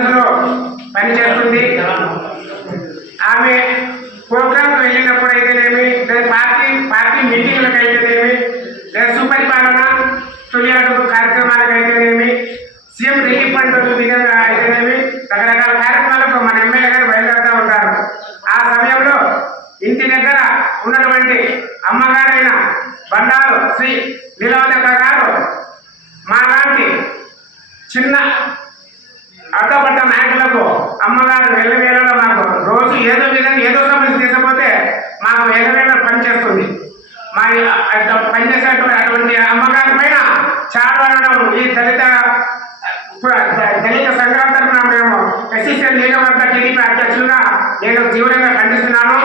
కాంగ్రెస్లో పనిచేస్తుంది. ఆమె ప్రోగ్రాంకి వెళ్ళినప్పుడు అయితేనేమి, లేదా పార్టీ మీటింగ్లకు అయితేనేమి, లేదా సుపరిపాలన తొలి అడుగు కార్యక్రమాలకు అయితేనేమి, సీఎం రిలీఫ్ ఫండ్ విధంగా అయితేనేమి, రకరకాల కార్యక్రమాలకు మన ఎమ్మెల్యే గారు బయలుదేరుతూ ఉంటారు. ఆ సమయంలో ఇంటి దగ్గర ఉన్నటువంటి అమ్మగారైన బండారు శ్రీ నీలవతక్క గారు మాలాంటి చిన్న అడ్డపడ్డ నాయకులకు అమ్మగారు వెళ్ళవేళలో మాకు రోజు ఏదో విధంగా ఏదో సమస్య తీసుకపోతే మాకు వెళ్ళవేళ పనిచేస్తుంది. మా పనిచేసేటువంటి అటువంటి అమ్మగారి పైన చాలా అనడం ఈ దళిత సంఘాల తరఫున మేము ఎస్సీసీఎల్ నియోజకవర్గ టీడీపీ అధ్యక్షులుగా నేను తీవ్రంగా ఖండిస్తున్నాను.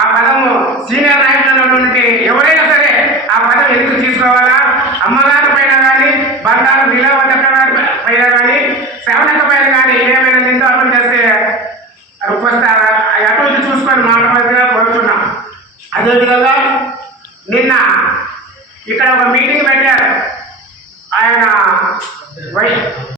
ఆ పదము సీనియర్ నాయకుల నుండి ఎవరైనా సరే ఆ పదం ఎందుకు తీసుకోవాలా? అమ్మగారి పైన కానీ, బండారు నీలవతక్క గారి పైన కానీ, శ్రవణక్క పైన కానీ ఏమైనా నిందాపం చేస్తే అటువంటి చూసుకొని మాట్లాడగా కోరుతున్నాం. అదేవిధంగా